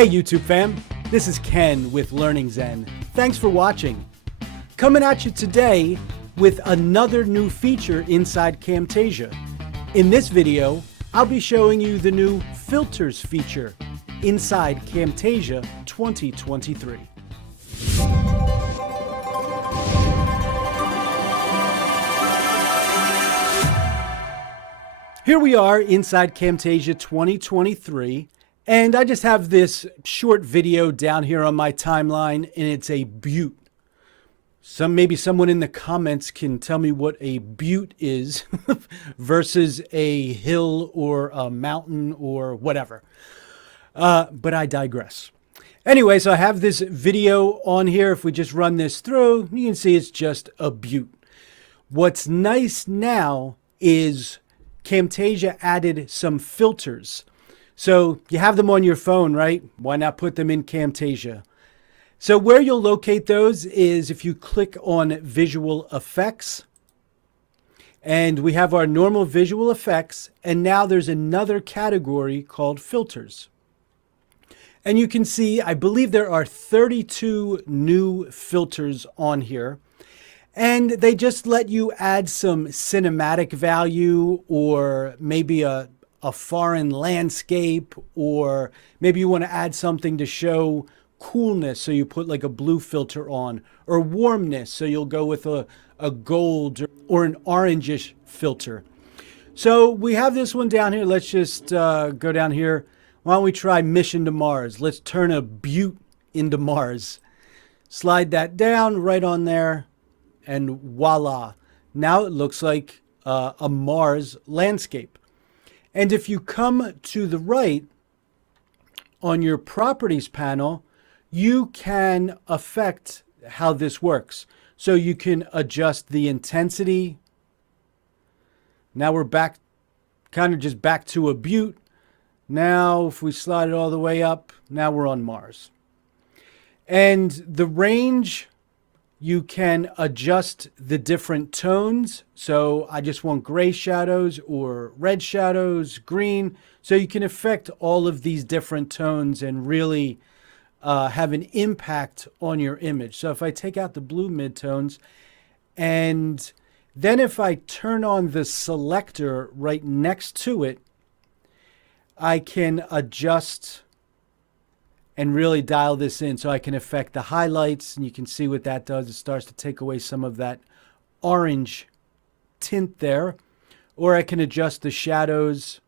Hey YouTube fam, this is Ken with LearningZen. Thanks for watching. Coming at you today with another new feature inside Camtasia. In this video, I'll be showing you the new filters feature inside Camtasia 2023. Here we are inside Camtasia 2023, and I just have this short video down here on my timeline, and it's a butte. Maybe someone in the comments can tell me what a butte is versus a hill or a mountain or whatever. But I digress. Anyway, so I have this video on here. If we just run this through, you can see it's just a butte. What's nice now is Camtasia added some filters. So you have them on your phone, right? Why not put them in Camtasia? So where you'll locate those is if you click on visual effects, and we have our normal visual effects, and now there's another category called filters. And you can see, I believe there are 32 new filters on here. And they just let you add some cinematic value, or maybe a foreign landscape, or maybe you want to add something to show coolness, so you put like a blue filter on, or warmness, so you'll go with a gold or an orangish filter. So we have this one down here. Let's just go down here. Why don't we try Mission to Mars? Let's turn a butte into Mars. Slide that down right on there. And voila, now it looks like a Mars landscape. And if you come to the right on your properties panel, you can affect how this works. So you can adjust the intensity. Now we're back, kind of just back to a butte. Now if we slide it all the way up, now we're on Mars. And the range, you can adjust the different tones. So I just want gray shadows or red shadows, green. So you can affect all of these different tones and really have an impact on your image. So if I take out the blue midtones, and then if I turn on the selector right next to it, I can adjust and really dial this in. So I can affect the highlights, and you can see what that does. It starts to take away some of that orange tint there. Or I can adjust the shadows,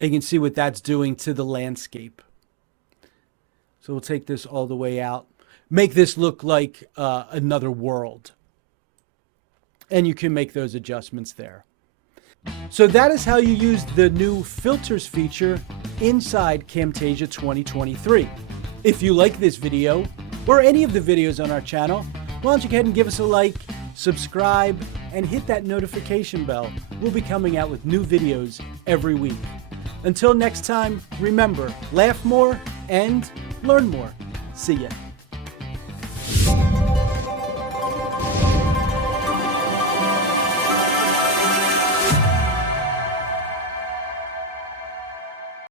and you can see what that's doing to the landscape. So we'll take this all the way out, make this look like another world. And you can make those adjustments there. So that is how you use the new filters feature inside Camtasia 2023. If you like this video, or any of the videos on our channel, why don't you go ahead and give us a like, subscribe, and hit that notification bell. We'll be coming out with new videos every week. Until next time, remember, laugh more and learn more. See ya.